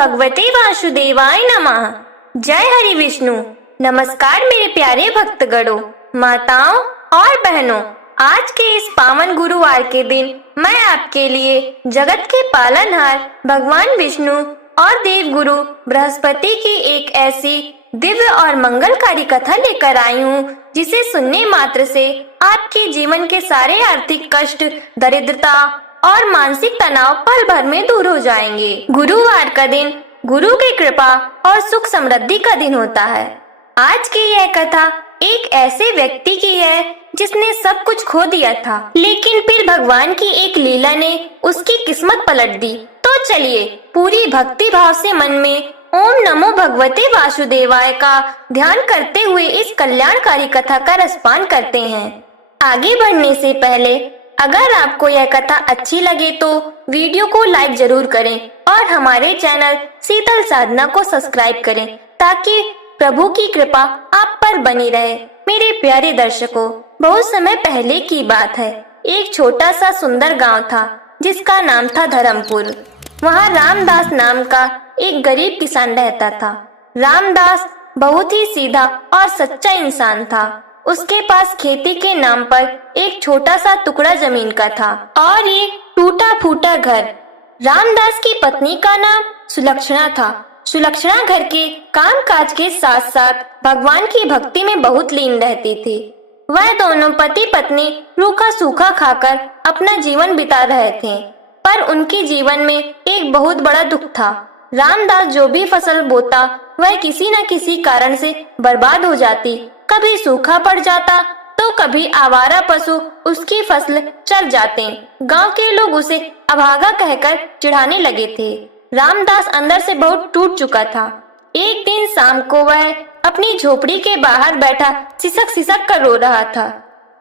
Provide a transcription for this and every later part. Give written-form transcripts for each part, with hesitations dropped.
भगवते वासुदेवाय नमः। जय हरि विष्णु। नमस्कार मेरे प्यारे भक्तगणों, माताओं और बहनों। आज के इस पावन गुरुवार के दिन मैं आपके लिए जगत के पालनहार भगवान विष्णु और देव गुरु बृहस्पति की एक ऐसी दिव्य और मंगलकारी कथा लेकर आई हूँ जिसे सुनने मात्र से आपके जीवन के सारे आर्थिक कष्ट, दरिद्रता और मानसिक तनाव पल भर में दूर हो जाएंगे। गुरुवार का दिन गुरु की कृपा और सुख समृद्धि का दिन होता है। आज की यह कथा एक ऐसे व्यक्ति की है जिसने सब कुछ खो दिया था, लेकिन फिर भगवान की एक लीला ने उसकी किस्मत पलट दी। तो चलिए पूरी भक्ति भाव से मन में ओम नमो भगवते वासुदेवाय का ध्यान करते हुए इस कल्याणकारी कथा का रसपान करते हैं। आगे बढ़ने से पहले अगर आपको यह कथा अच्छी लगे तो वीडियो को लाइक जरूर करें और हमारे चैनल शीतल साधना को सब्सक्राइब करें ताकि प्रभु की कृपा आप पर बनी रहे। मेरे प्यारे दर्शकों, बहुत समय पहले की बात है। एक छोटा सा सुंदर गांव था जिसका नाम था धर्मपुर। वहाँ रामदास नाम का एक गरीब किसान रहता था। रामदास बहुत ही सीधा और सच्चा इंसान था। उसके पास खेती के नाम पर एक छोटा सा टुकड़ा जमीन का था और एक टूटा फूटा घर। रामदास की पत्नी का नाम सुलक्षणा था। सुलक्षणा घर के काम काज के साथ साथ भगवान की भक्ति में बहुत लीन रहती थी। वह दोनों पति पत्नी रूखा सूखा खाकर अपना जीवन बिता रहे थे, पर उनके जीवन में एक बहुत बड़ा दुख था। रामदास जो भी फसल बोता वह किसी न किसी कारण से बर्बाद हो जाती। कभी सूखा पड़ जाता तो कभी आवारा पशु उसकी फसल चर जाते। गांव के लोग उसे अभागा कहकर चिढ़ाने लगे थे। रामदास अंदर से बहुत टूट चुका था। एक दिन शाम को वह अपनी झोपड़ी के बाहर बैठा सिसक सिसक कर रो रहा था।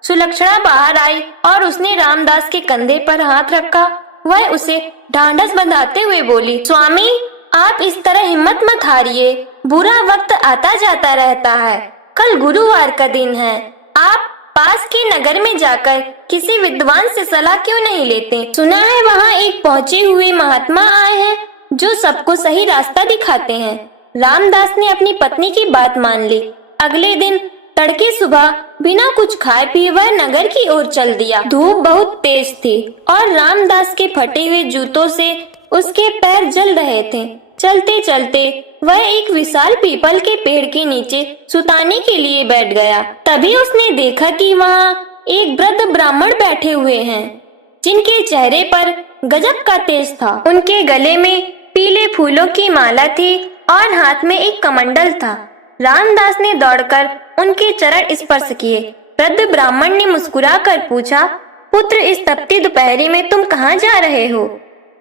सुलक्षणा बाहर आई और उसने रामदास के कंधे पर हाथ रखा। वह उसे ढांढस बंधाते हुए बोली, स्वामी आप इस तरह हिम्मत मत हारिए, बुरा वक्त आता जाता रहता है। कल गुरुवार का दिन है, आप पास के नगर में जाकर किसी विद्वान से सलाह क्यों नहीं लेते? सुना है वहाँ एक पहुँचे हुए महात्मा आए हैं जो सबको सही रास्ता दिखाते हैं। रामदास ने अपनी पत्नी की बात मान ली। अगले दिन तड़के सुबह बिना कुछ खाए पिए वह नगर की ओर चल दिया। धूप बहुत तेज थी और रामदास के फटे हुए जूतों से उसके पैर जल रहे थे। चलते चलते वह एक विशाल पीपल के पेड़ के नीचे सुताने के लिए बैठ गया। तभी उसने देखा कि वहाँ एक वृद्ध ब्राह्मण बैठे हुए हैं जिनके चेहरे पर गजब का तेज था। उनके गले में पीले फूलों की माला थी और हाथ में एक कमंडल था। रामदास ने दौड़कर उनके चरण स्पर्श किए। वृद्ध ब्राह्मण ने मुस्कुराकर पूछा, पुत्र इस तपती दोपहरी में तुम कहाँ जा रहे हो?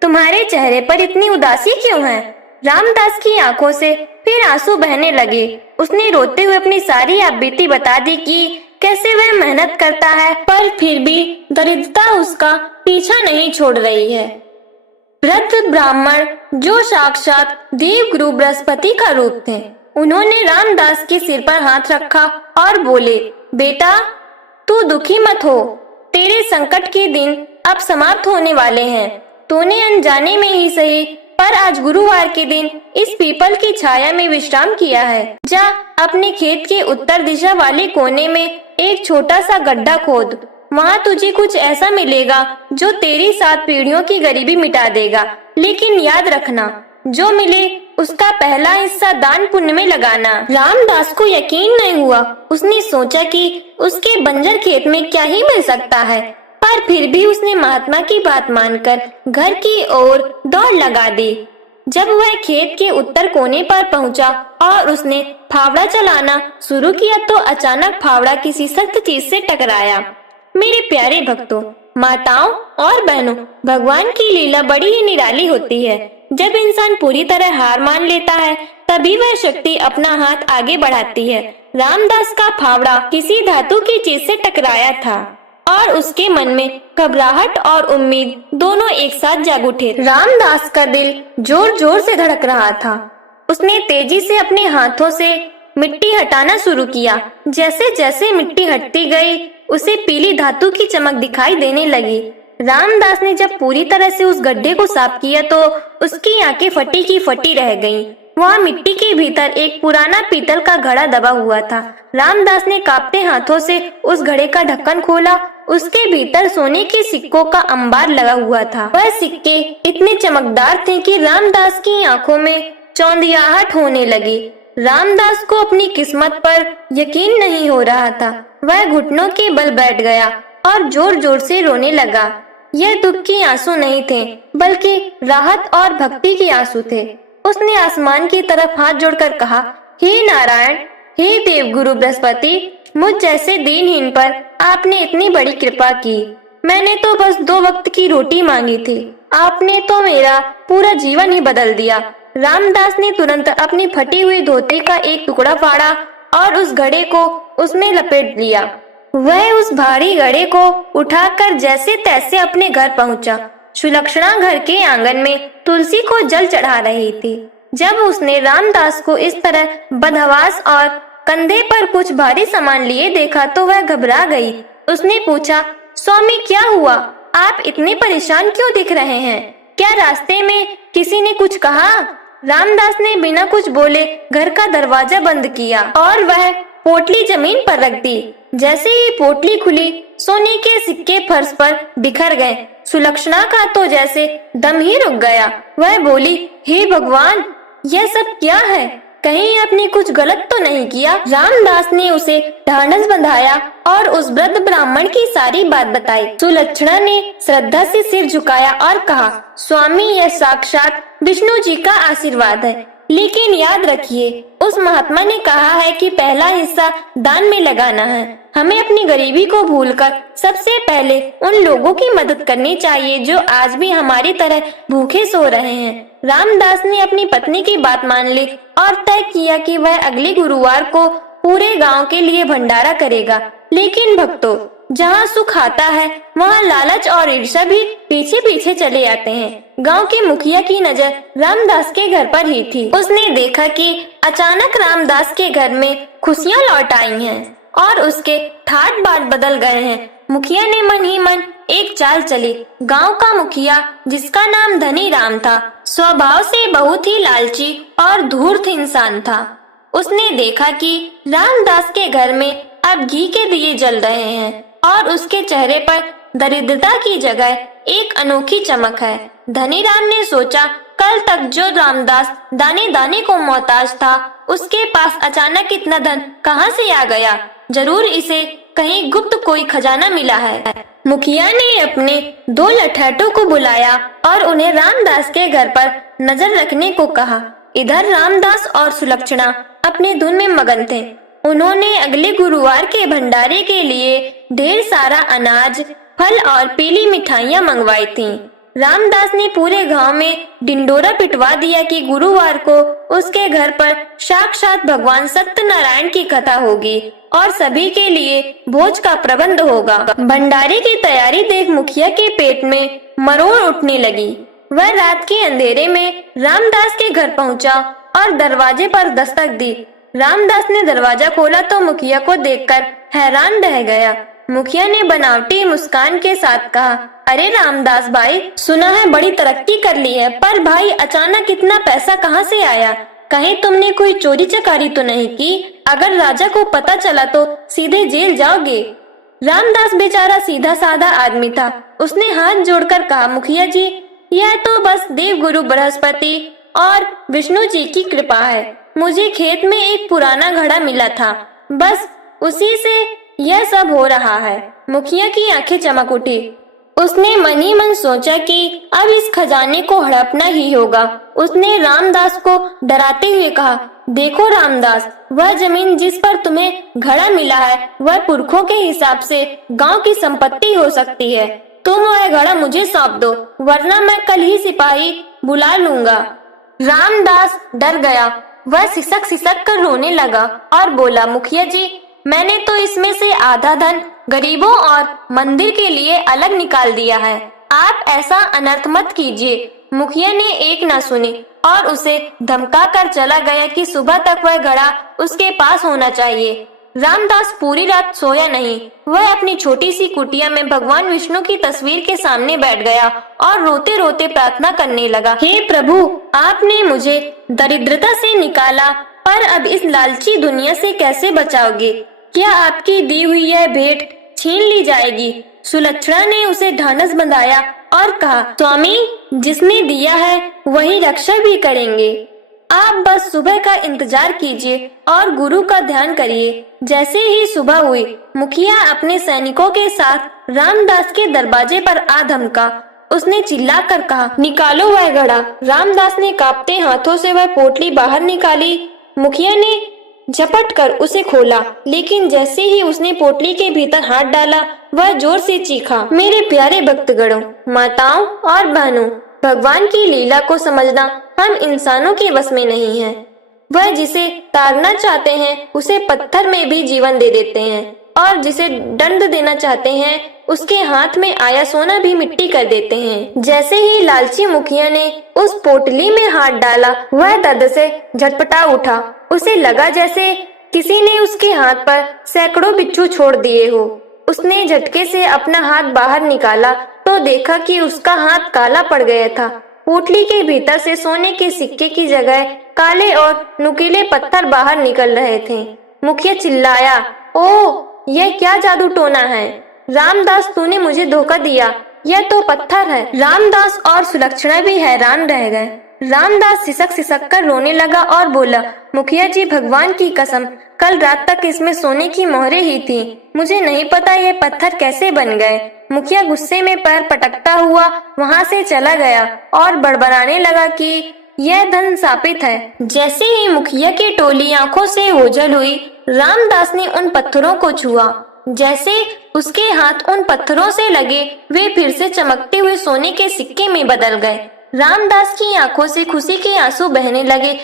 तुम्हारे चेहरे पर इतनी उदासी क्यों है? रामदास की आंखों से फिर आंसू बहने लगे। उसने रोते हुए अपनी सारी आपबीती बता दी कि कैसे वह मेहनत करता है पर फिर भी दरिद्रता उसका पीछा नहीं छोड़ रही है। वृद्ध ब्राह्मण जो साक्षात देव गुरु बृहस्पति का रूप थे, उन्होंने रामदास के सिर पर हाथ रखा और बोले, बेटा तू दुखी मत हो, तेरे संकट के दिन अब समाप्त होने वाले हैं। तूने अनजाने में ही सही पर आज गुरुवार के दिन इस पीपल की छाया में विश्राम किया है। जा अपने खेत के उत्तर दिशा वाले कोने में एक छोटा सा गड्ढा खोद। वहाँ तुझे कुछ ऐसा मिलेगा जो तेरी 7 पीढ़ियों की गरीबी मिटा देगा। लेकिन याद रखना, जो मिले उसका पहला हिस्सा दान पुण्य में लगाना। रामदास को यकीन नहीं हुआ। उसने सोचा कि उसके बंजर खेत में क्या ही मिल सकता है, पर फिर भी उसने महात्मा की बात मानकर घर की ओर दौड़ लगा दी। जब वह खेत के उत्तर कोने पर पहुंचा और उसने फावड़ा चलाना शुरू किया तो अचानक फावड़ा किसी सख्त चीज से टकराया। मेरे प्यारे भक्तों, माताओं और बहनों, भगवान की लीला बड़ी ही निराली होती है। जब इंसान पूरी तरह हार मान लेता है तभी वह शक्ति अपना हाथ आगे बढ़ाती है। रामदास का फावड़ा किसी धातु की चीज से टकराया था और उसके मन में घबराहट और उम्मीद दोनों एक साथ जाग उठे। रामदास का दिल जोर जोर से धड़क रहा था। उसने तेजी से अपने हाथों से मिट्टी हटाना शुरू किया। जैसे जैसे मिट्टी हटती गई उसे पीली धातु की चमक दिखाई देने लगी। रामदास ने जब पूरी तरह से उस गड्ढे को साफ किया तो उसकी आंखें फटी की फटी रह गईं। वहाँ मिट्टी के भीतर एक पुराना पीतल का घड़ा दबा हुआ था। रामदास ने कांपते हाथों से उस घड़े का ढक्कन खोला। उसके भीतर सोने के सिक्कों का अंबार लगा हुआ था। वह सिक्के इतने चमकदार थे कि रामदास की आंखों में चौंधियाहट होने लगी। रामदास को अपनी किस्मत पर यकीन नहीं हो रहा था। वह घुटनों के बल बैठ गया और जोर जोर से रोने लगा। यह दुख के आंसू नहीं थे, बल्कि राहत और भक्ति के आंसू थे। उसने आसमान की तरफ हाथ जोड़कर कहा, हे नारायण, हे देवगुरु बृहस्पति, मुझ जैसे दीनहीन पर आपने इतनी बड़ी कृपा की। मैंने तो बस 2 वक्त की रोटी मांगी थी, आपने तो मेरा पूरा जीवन ही बदल दिया। रामदास ने तुरंत अपनी फटी हुई धोती का एक टुकड़ा फाड़ा और उस घड़े को उसमें लपेट लिया। वह उस भारी घड़े को उठाकर जैसे तैसे अपने घर पहुंचा। सुलक्षणा घर के आंगन में तुलसी को जल चढ़ा रही थी। जब उसने रामदास को इस तरह बदहवास और कंधे पर कुछ भारी सामान लिए देखा तो वह घबरा गई। उसने पूछा, स्वामी क्या हुआ? आप इतने परेशान क्यों दिख रहे हैं? क्या रास्ते में किसी ने कुछ कहा? रामदास ने बिना कुछ बोले घर का दरवाजा बंद किया और वह पोटली जमीन पर रख दी। जैसे ही पोटली खुली, सोने के सिक्के फर्श पर बिखर गए। सुलक्षणा का तो जैसे दम ही रुक गया। वह बोली, हे भगवान, यह सब क्या है? कहीं आपने कुछ गलत तो नहीं किया? रामदास ने उसे ढांढस बंधाया और उस वृद्ध ब्राह्मण की सारी बात बताई। सुलक्षणा ने श्रद्धा से सिर झुकाया और कहा, स्वामी, यह साक्षात विष्णु जी का आशीर्वाद है। लेकिन याद रखिए, उस महात्मा ने कहा है कि पहला हिस्सा दान में लगाना है। हमें अपनी गरीबी को भूलकर सबसे पहले उन लोगों की मदद करनी चाहिए जो आज भी हमारी तरह भूखे सो रहे हैं। रामदास ने अपनी पत्नी की बात मान ली और तय किया कि वह अगले गुरुवार को पूरे गांव के लिए भंडारा करेगा। लेकिन भक्तों, जहाँ सुख आता है वहाँ लालच और ईर्ष्या भी पीछे पीछे चले आते हैं। गांव के मुखिया की नजर रामदास के घर पर ही थी। उसने देखा कि अचानक रामदास के घर में खुशियाँ लौट आई हैं और उसके ठाट बाट बदल गए हैं। मुखिया ने मन ही मन एक चाल चली। गांव का मुखिया, जिसका नाम धनी राम था, स्वभाव से बहुत ही लालची और धूर्त इंसान था। उसने देखा कि रामदास के घर में अब घी के दिए जल रहे हैं और उसके चेहरे पर दरिद्रता की जगह एक अनोखी चमक है। धनी राम ने सोचा, कल तक जो रामदास दाने दाने को मोहताज था, उसके पास अचानक इतना धन कहां से आ गया? जरूर इसे कहीं गुप्त कोई खजाना मिला है। मुखिया ने अपने 2 लठैतों को बुलाया और उन्हें रामदास के घर पर नजर रखने को कहा। इधर रामदास और सुलक्षणा अपने धुन में मगन थे। उन्होंने अगले गुरुवार के भंडारे के लिए ढेर सारा अनाज, फल और पीली मिठाइयाँ मंगवाई थीं। रामदास ने पूरे गांव में डिंडोरा पिटवा दिया कि गुरुवार को उसके घर पर साक्षात भगवान सत्यनारायण की कथा होगी और सभी के लिए भोज का प्रबंध होगा। भंडारे की तैयारी देख मुखिया के पेट में मरोड़ उठने लगी। वह रात के अंधेरे में रामदास के घर पहुंचा और दरवाजे पर दस्तक दी। रामदास ने दरवाजा खोला तो मुखिया को देखकर हैरान रह गया। मुखिया ने बनावटी मुस्कान के साथ कहा, अरे रामदास भाई, सुना है बड़ी तरक्की कर ली है, पर भाई अचानक इतना पैसा कहाँ से आया? कहीं तुमने कोई चोरी चकारी तो नहीं की? अगर राजा को पता चला तो सीधे जेल जाओगे। रामदास बेचारा सीधा साधा आदमी था। उसने हाथ जोड़कर कहा, मुखिया जी, यह तो बस देवगुरु बृहस्पति और विष्णु जी की कृपा है। मुझे खेत में एक पुराना घड़ा मिला था, बस उसी से यह सब हो रहा है। मुखिया की आंखें चमक उठी। उसने मन ही मन सोचा कि अब इस खजाने को हड़पना ही होगा। उसने रामदास को डराते हुए कहा, देखो रामदास, वह जमीन जिस पर तुम्हें घड़ा मिला है वह पुरखों के हिसाब से गांव की संपत्ति हो सकती है। तुम वह घड़ा मुझे सौंप दो, वरना मैं कल ही सिपाही बुला लूंगा। रामदास डर गया। वह सिसक सिसक कर रोने लगा और बोला, मुखिया जी, मैंने तो इसमें से आधा धन गरीबों और मंदिर के लिए अलग निकाल दिया है। आप ऐसा अनर्थ मत कीजिए। मुखिया ने एक न सुनी और उसे धमका कर चला गया कि सुबह तक वह घड़ा उसके पास होना चाहिए। रामदास पूरी रात सोया नहीं। वह अपनी छोटी सी कुटिया में भगवान विष्णु की तस्वीर के सामने बैठ गया और रोते रोते प्रार्थना करने लगा। हे प्रभु, आपने मुझे दरिद्रता से निकाला, पर अब इस लालची दुनिया से कैसे बचाओगे? क्या आपकी दी हुई यह भेंट छीन ली जाएगी? सुलक्षणा ने उसे ढांढस बंधाया और कहा, स्वामी, जिसने दिया है वही रक्षा भी करेंगे। आप बस सुबह का इंतजार कीजिए और गुरु का ध्यान करिए। जैसे ही सुबह हुई, मुखिया अपने सैनिकों के साथ रामदास के दरवाजे पर आ धमका। उसने चिल्लाकर कहा, निकालो वह घड़ा। रामदास ने कांपते हाथों से वह पोटली बाहर निकाली। मुखिया ने झपट कर उसे खोला, लेकिन जैसे ही उसने पोटली के भीतर हाथ डाला, वह जोर से चीखा। मेरे प्यारे भक्तगणों, माताओं और बहनों, भगवान की लीला को समझना हम इंसानों के वश में नहीं है। वह जिसे तारना चाहते हैं उसे पत्थर में भी जीवन दे देते हैं, और जिसे दंड देना चाहते हैं उसके हाथ में आया सोना भी मिट्टी कर देते हैं। जैसे ही लालची मुखिया ने उस पोटली में हाथ डाला, वह दर्द से झटपटा उठा। उसे लगा जैसे किसी ने उसके हाथ पर सैकड़ों बिच्छू छोड़ दिए हो। उसने झटके से अपना हाथ बाहर निकाला तो देखा कि उसका हाथ काला पड़ गया था। पोटली के भीतर से सोने के सिक्के की जगह काले और नुकीले पत्थर बाहर निकल रहे थे। मुखिया चिल्लाया, ओह, यह क्या जादू टोना है? रामदास, तूने मुझे धोखा दिया, यह तो पत्थर है। रामदास और सुलक्षणा भी हैरान रह गए। रामदास सिसक सिसक कर रोने लगा और बोला, मुखिया जी, भगवान की कसम, कल रात तक इसमें सोने की मोहरें ही थी। मुझे नहीं पता ये पत्थर कैसे बन गए। मुखिया गुस्से में पैर पटकता हुआ वहां से चला गया और बड़बड़ाने लगा कि यह धन शापित है। जैसे ही मुखिया की टोली आंखों से ओझल हुई, रामदास ने उन पत्थरों को छुआ। जैसे उसके हाथ उन पत्थरों से लगे, वे फिर से चमकते हुए सोने के सिक्के में बदल गए। रामदास की आंखों से खुशी के आंसू बहने लगे।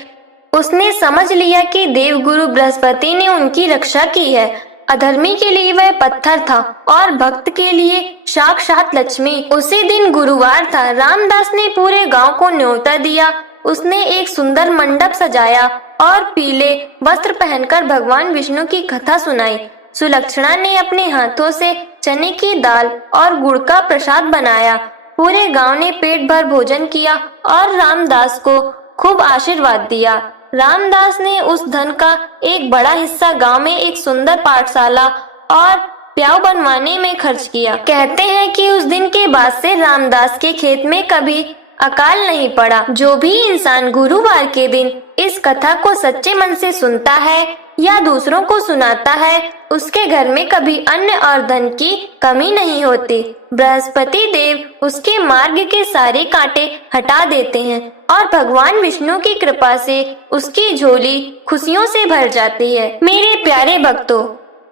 उसने समझ लिया कि देवगुरु बृहस्पति ने उनकी रक्षा की है। अधर्मी के लिए वह पत्थर था और भक्त के लिए साक्षात लक्ष्मी। उसी दिन गुरुवार था। रामदास ने पूरे गांव को न्योता दिया। उसने एक सुंदर मंडप सजाया और पीले वस्त्र पहनकर भगवान विष्णु की कथा सुनाई। सुलक्षणा ने अपने हाथों से चने की दाल और गुड़ का प्रसाद बनाया। पूरे गांव ने पेट भर भोजन किया और रामदास को खूब आशीर्वाद दिया। रामदास ने उस धन का एक बड़ा हिस्सा गांव में एक सुंदर पाठशाला और प्याऊ बनवाने में खर्च किया। कहते हैं कि उस दिन के बाद से रामदास के खेत में कभी अकाल नहीं पड़ा। जो भी इंसान गुरुवार के दिन इस कथा को सच्चे मन से सुनता है या दूसरों को सुनाता है, उसके घर में कभी अन्न और धन की कमी नहीं होती। बृहस्पति देव उसके मार्ग के सारे कांटे हटा देते हैं और भगवान विष्णु की कृपा से उसकी झोली खुशियों से भर जाती है। मेरे प्यारे भक्तों,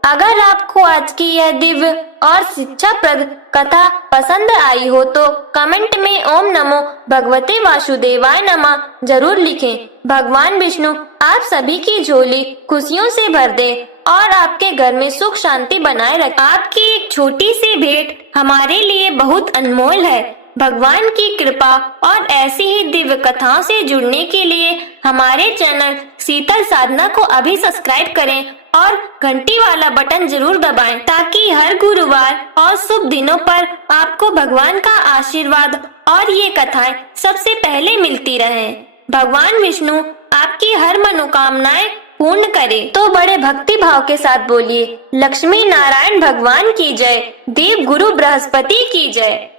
अगर आपको आज की यह दिव्य और शिक्षाप्रद कथा पसंद आई हो तो कमेंट में ओम नमो भगवते वासुदेवाय नमः जरूर लिखें। भगवान विष्णु आप सभी की झोली खुशियों से भर दे और आपके घर में सुख शांति बनाए रखे। आपकी एक छोटी सी भेंट हमारे लिए बहुत अनमोल है। भगवान की कृपा और ऐसी ही दिव्य कथाओं से जुड़ने के लिए हमारे चैनल शीतल साधना को अभी सब्सक्राइब करें और घंटी वाला बटन जरूर दबाएं, ताकि हर गुरुवार और शुभ दिनों पर आपको भगवान का आशीर्वाद और ये कथाएं सबसे पहले मिलती रहें। भगवान विष्णु आपकी हर मनोकामनाएं पूर्ण करे। तो बड़े भक्ति भाव के साथ बोलिए, लक्ष्मी नारायण भगवान की जय, देव गुरु बृहस्पति की जय।